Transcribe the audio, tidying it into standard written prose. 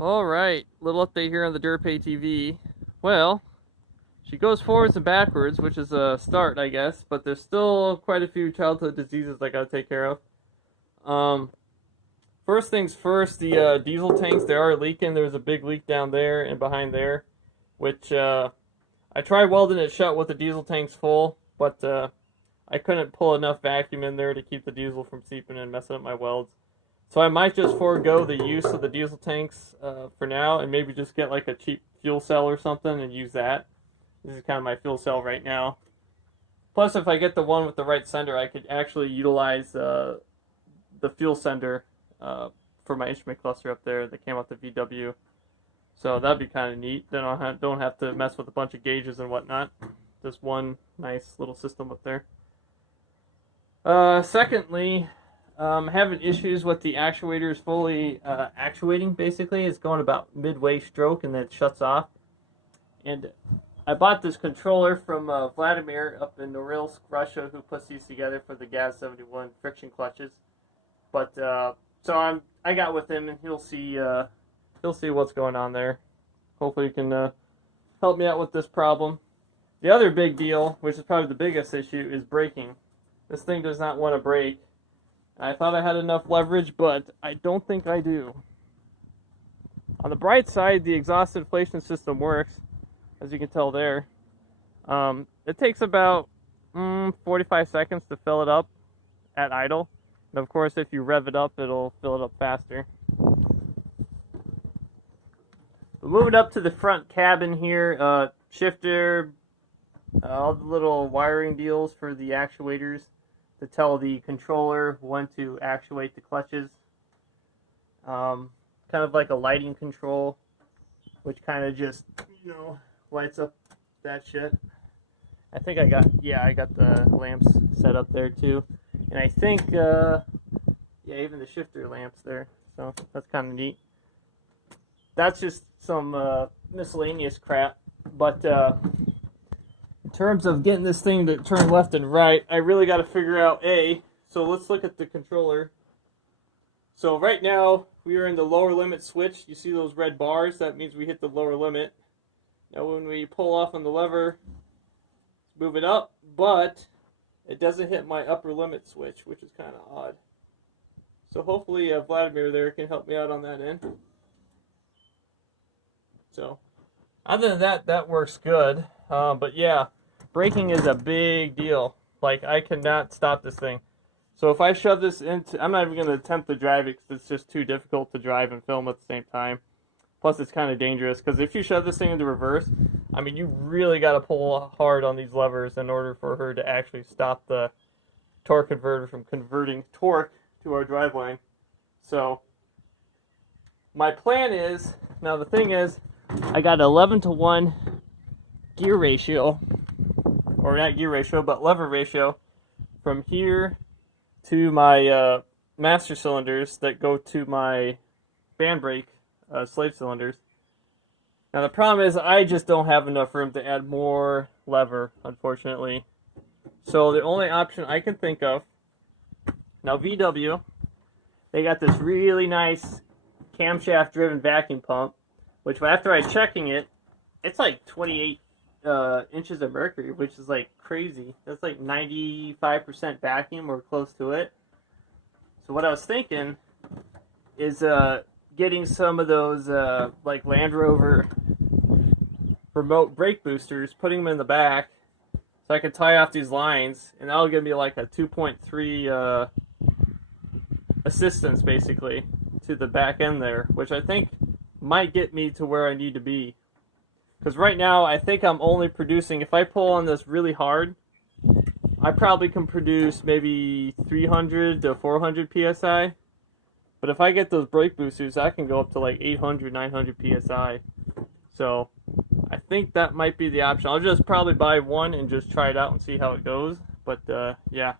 Alright, little update here on the Derp ATV. Well, she goes forwards and backwards, which is a start, I guess, but there's still quite a few childhood diseases I gotta take care of. Um, First things first, the diesel tanks, they are leaking. There's a big leak down there and behind there, which I tried welding it shut with the diesel tanks full, but I couldn't pull enough vacuum in there to keep the diesel from seeping and messing up my welds. So I might just forego the use of the diesel tanks for now and maybe just get like a cheap fuel cell or something and use that. This is kind of my fuel cell right now. Plus, if I get the one with the right sender, I could actually utilize the fuel sender for my instrument cluster up there that came out the VW. So that'd be kind of neat. Then I don't have to mess with a bunch of gauges and whatnot. Just one nice little system up there. Secondly, having issues with the actuators fully actuating, basically. It's going about midway stroke and then it shuts off. And I bought this controller from Vladimir up in Norilsk, Russia, who puts these together for the GAZ-71 friction clutches. But so I got with him, and he'll see what's going on there. Hopefully, he can help me out with this problem. The other big deal, which is probably the biggest issue, is braking. This thing does not want to brake. I thought I had enough leverage, but I don't think I do. On the bright side, the exhaust inflation system works, as you can tell there. It takes about 45 seconds to fill it up at idle. And of course, if you rev it up, it'll fill it up faster. But moving up to the front cabin here, shifter, all the little wiring deals for the actuators to tell the controller when to actuate the clutches. Kind of like a lighting control, which kind of just, lights up that shit. I think I got the lamps set up there too. And I think, even the shifter lamps there. So that's kind of neat. That's just some miscellaneous crap. But in terms of getting this thing to turn left and right, I really got to figure out so let's look at the controller. So right now, we are in the lower limit switch. You see those red bars? That means we hit the lower limit. Now when we pull off on the lever, move it up, but it doesn't hit my upper limit switch, which is kind of odd. So hopefully Vladimir there can help me out on that end. So other than that, that works good. But yeah, braking is a big deal. Like, I cannot stop this thing. So if I shove this into, I'm not even going to attempt to drive it because it's just too difficult to drive and film at the same time. Plus, it's kind of dangerous because if you shove this thing into reverse, I mean, you really got to pull hard on these levers in order for her to actually stop the torque converter from converting torque to our driveline. So my plan is, now the thing is, I got 11-to-1 gear ratio, or not gear ratio, but lever ratio from here to my master cylinders that go to my band brake slave cylinders. Now the problem is I just don't have enough room to add more lever, unfortunately. So the only option I can think of, now VW, they got this really nice camshaft driven vacuum pump, which after I checking it, it's like 28 inches of mercury, which is like crazy. That's like 95% vacuum or close to it. So what I was thinking is getting some of those like Land Rover remote brake boosters, putting them in the back so I can tie off these lines, and that'll give me like a 2.3 assistance basically to the back end there, which I think might get me to where I need to be. Because right now I think I'm only producing, if I pull on this really hard, I probably can produce maybe 300 to 400 psi. But if I get those brake boosters, I can go up to like 800, 900 psi. So I think that might be the option. I'll just probably buy one and just try it out and see how it goes. But yeah.